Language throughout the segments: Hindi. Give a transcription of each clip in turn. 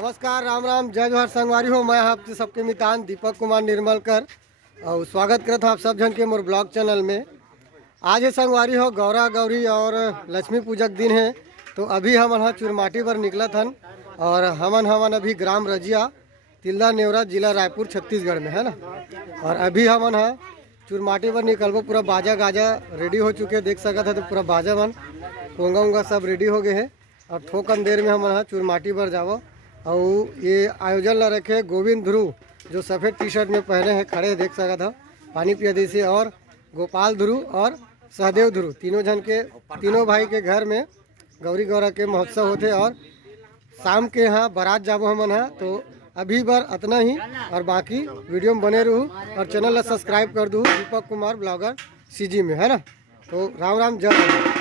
नमस्कार, राम राम, जय जोहर संगवारी हो। मैं आपके सबके मितान दीपक कुमार निर्मलकर और स्वागत करता हूँ आप सब जन के मोर ब्लॉग चैनल में। आज है संगवारी हो, गौरा गौरी और लक्ष्मी पूजक दिन है। तो अभी हमन हा चुरमाटी पर निकला थन और हमन अभी ग्राम रजिया, तिल्दा नेवरा, जिला रायपुर, छत्तीसगढ़ में है ना। और अभी हमन हा चुरमाटी पर निकलबो, पूरा बाजा गाजा रेडी हो चुके, देख सकत है। तो पूरा बाजा मन कोंगा उंगा सब रेडी हो गए हैं और थोकन देर में हमन हा चुरमाटी पर जावो। और ये आयोजन ला रखे गोविंद ध्रुव, जो सफ़ेद टी शर्ट में पहने हैं, खड़े देख सकता था, पानी पिया देसी, और गोपाल ध्रुव और सहदेव ध्रुव, तीनों जन के, तीनों भाई के घर में गौरी गौरा के महोत्सव होते। और शाम के यहाँ बारात जाबो हमन है। तो अभी बार इतना ही, और बाकी वीडियो में बने रहूँ और चैनल ला सब्सक्राइब कर दूँ, दीपक कुमार ब्लॉगर सीजी में, है ना। तो राम राम, जय।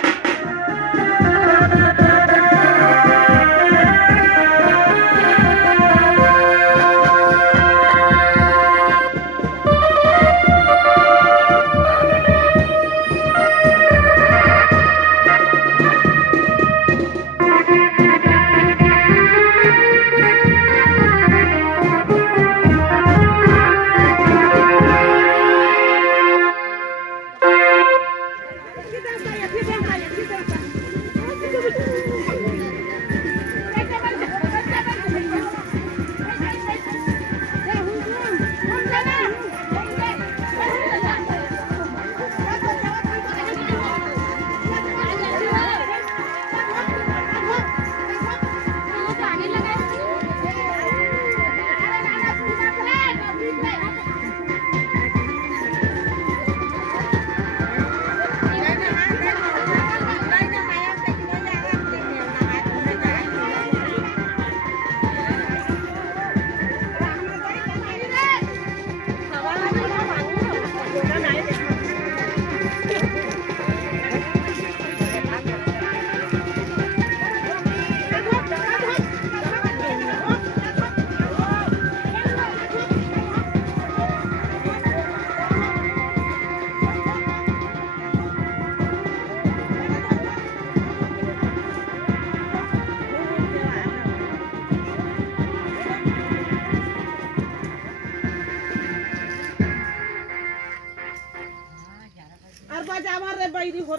बैरी हो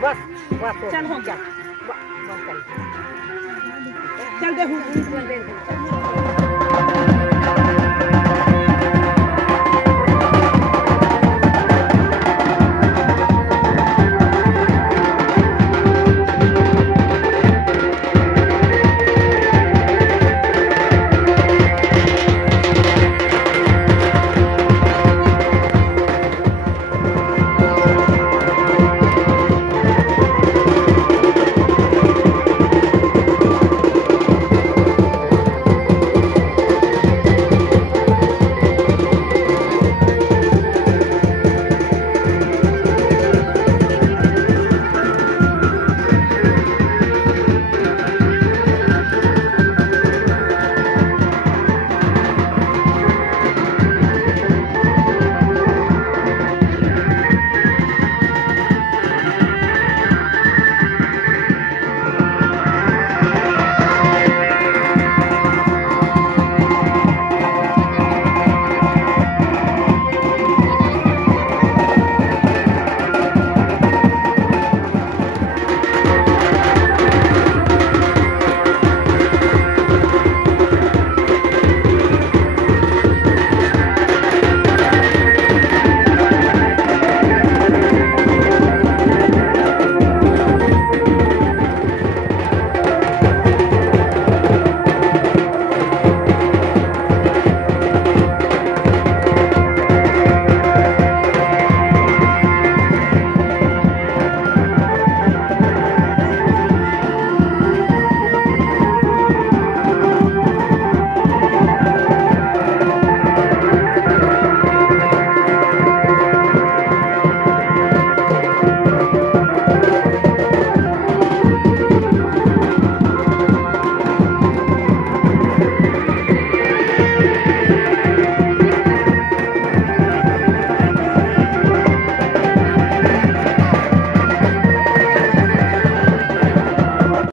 बस चल हो गया, चल दे